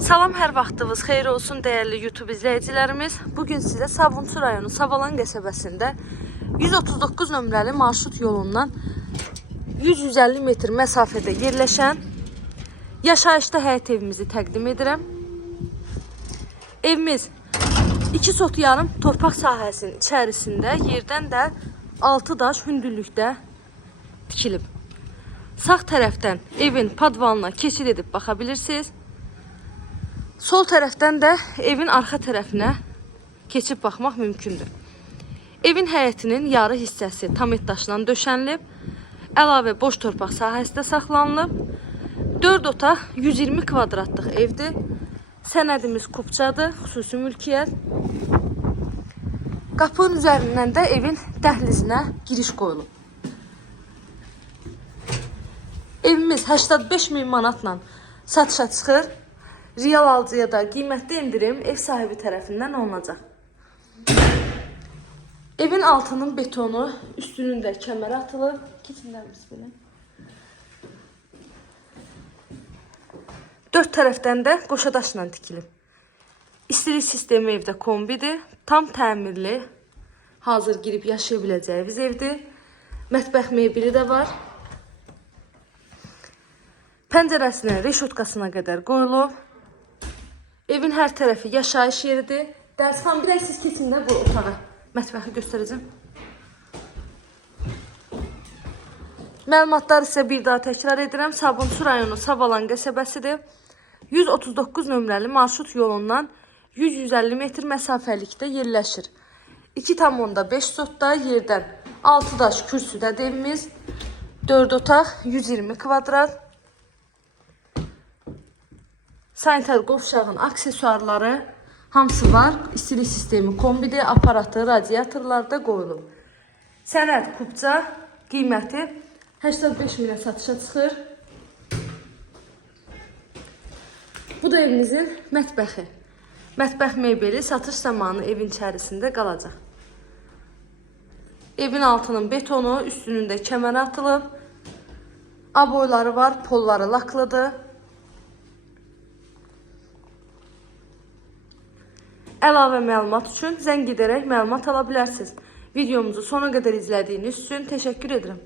Salam, hər vaxtınız xeyir olsun dəyərli YouTube izləyicilərimiz. Bu gün sizə Sabunçu rayonu Savalan qəsəbəsində 139 nömrəli marşrut yolundan 100-150 metr məsafədə yerləşən yaşayışlı həyət evimizi təqdim edirəm. Evimiz 2 sot yarım torpaq sahəsinin içərisində yerdən də 6 daş hündürlükdə tikilib. Sağ tərəfdən evin padvalına keçid edib baxa bilirsiniz. Sol tərəfdən də evin arxa tərəfinə keçib baxmaq mümkündür. Evin həyətinin yarı hissəsi tam et daşla döşənilib. Əlavə boş torpaq sahəsi də saxlanılıb. 4 otaq 120 kvadratlıq evdir. Sənədimiz kupçadır, xüsusi mülkiyyət. Qapının üzərindən də evin dəhlizinə giriş qoyulub. Evimiz 85 min manatla satışa çıxır. Real alıcıya da qiymətli indirim ev sahibi tərəfindən olunacaq. Evin altının betonu, üstünün də kəmər atılıb. Keçinlər misin belə? Dörd tərəfdən də qoşa daşla tikilib. İstilik sistemi evdə kombidir. Tam təmirli, hazır girib yaşaya biləcəyiniz evdir. Mətbəx mebeli də var. Pəncərəsinin reşotkasına qədər qoyulub. Evin hər tərəfi yaşayış yeridir. Dərsxan bir siz keçin də bu otağa. Mətbəxi göstərəcəm. Məlumatlar isə bir daha təkrar edirəm. Sabunçu rayonu Savalan qəsəbəsidir. 139 nömrəli marşrut yolundan 100-150 metr məsafəlikdə yerləşir. 2,5 sotda yerdən 6 daş kürsüdədir evimiz. 4 otaq 120 kvadrat. Sanitar qovşağın aksesuarları hamısı var. İstilik sistemi kombidir, aparatı, radiatorlar da qoyulub. Sənəd kupça qiyməti 85 minə satışa çıxır. Bu da evimizin mətbəxi. Mətbəx mebeli satış zamanı evin içərisində qalacaq. Evin altının betonu, üstünün də kəmər atılıb. Aboyları var, polları laklıdır. Əlavə məlumat üçün zəng edərək məlumat ala bilərsiniz. Videomuzu sona qədər izlədiyiniz üçün təşəkkür edirəm.